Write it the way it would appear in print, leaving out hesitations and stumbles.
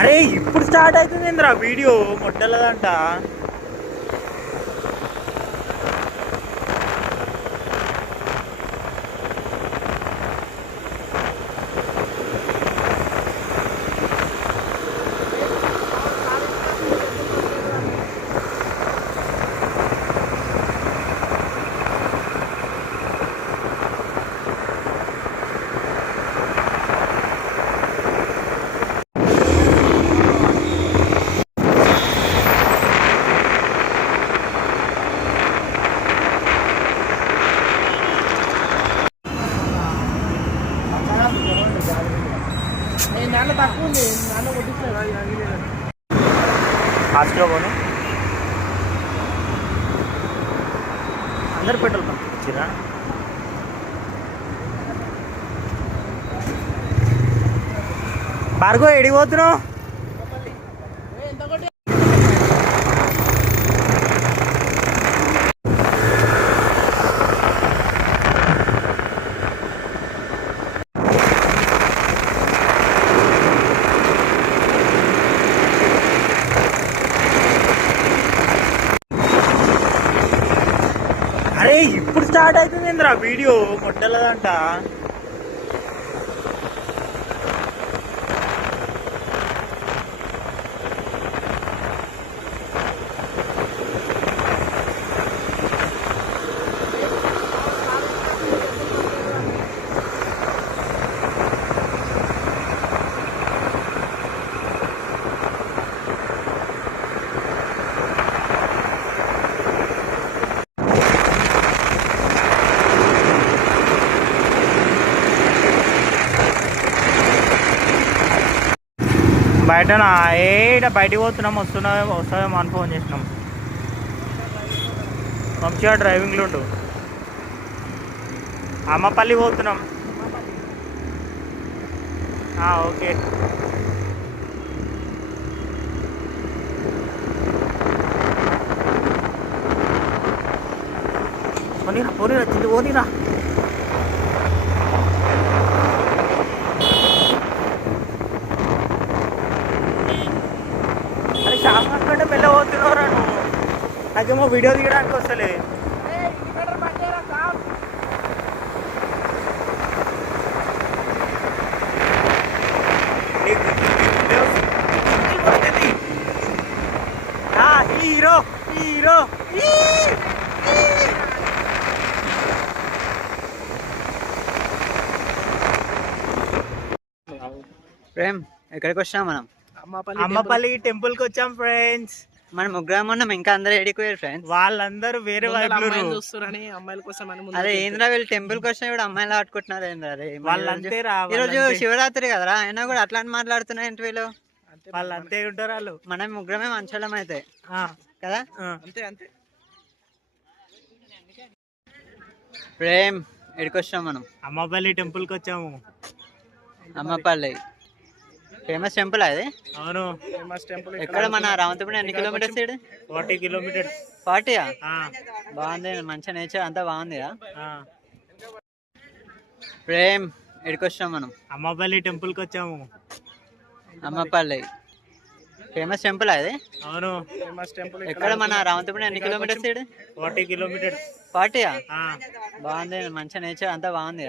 అరే ఇప్పుడు స్టార్ట్ అవుతుంది ఇంద్రా వీడియో మొట్టలేదంట. ఫాస్ట్గా పోను. అందరు పెట్రోల్ బంక్ ఇచ్చిరా. భార్గవ్ ఎడిపోతున్నావు? అరే ఇప్పుడు స్టార్ట్ అవుతుంది ఇంద్రా వీడియో మొట్టలేదంట. బయటనా ఏడ బయటికి పోతున్నాం, వస్తామేమో అని ఫోన్ చేసినాం. మంచిగా డ్రైవింగ్లో ఉండు. అమ్మపల్లి పోతున్నాం. ఓకే. పోనీరా పోనీరా చిల్లు పోనీరా. షాప్ వెళ్ళబోతున్నావురా నువ్వు? నాకేమో వీడియో తీయడానికి వస్తలే. హీరో హీరో ప్రేమ్ ఎక్కడికి వచ్చాం మనం? అమ్మపల్లి టెంపుల్ కి వచ్చాం ఫ్రెండ్స్. మనం ముగ్గురం ఉన్నాం, ఇంకా అందరూ ఎడిపోయారు ఫ్రెండ్స్. వాళ్ళందరూ వేరే వైపు చూస్తారని అమ్మాయిల కోసం. అరే ఏంద్రా వీళ్ళు టెంపుల్ కి వచ్చినా కూడా అమ్మాయిలు ఆడుకుంటున్నారు ఏంద్రా? అరే వాళ్ళంతే రా. ఈరోజు శివరాత్రి కదరా, అయినా కూడా అట్లాంటి మాట్లాడుతున్నారు ఏంటి వీళ్ళు? వాళ్ళు అంతే ఉంటారు వాళ్ళు. మనం ముగ్గురమే మంచోళ్ళం అయితే కదా. అంతే అంతే. ప్రేమ్ ఎడికి వచ్చాం మనం? అమ్మపల్లి టెంపుల్ కి వచ్చాము. అమ్మపల్లి ఫేమస్ టెంపుల్ అది. అవును ఫేమస్ టెంపుల్. ఎక్కడ మన రావంతపూడి ఎన్ని కిలోమీటర్స్? 40 కిలోమీటర్స్. 40? బాగుంది, మంచి నేచర్ అంతా బాగుంది. ప్రేమ్ ఎడికి వచ్చాం మనం? అమ్మపల్లి టెంపుల్ కి వచ్చాము. అమ్మపల్లి ఫేమస్ టెంపుల్ అది. అవును ఫేమస్ టెంపుల్. ఎక్కడ మన రావంతపూడి ఎన్ని కిలోమీటర్స్? 40 కిలోమీటర్స్. 40? బాగుంది, మంచి నేచర్ అంతా బాగుంది.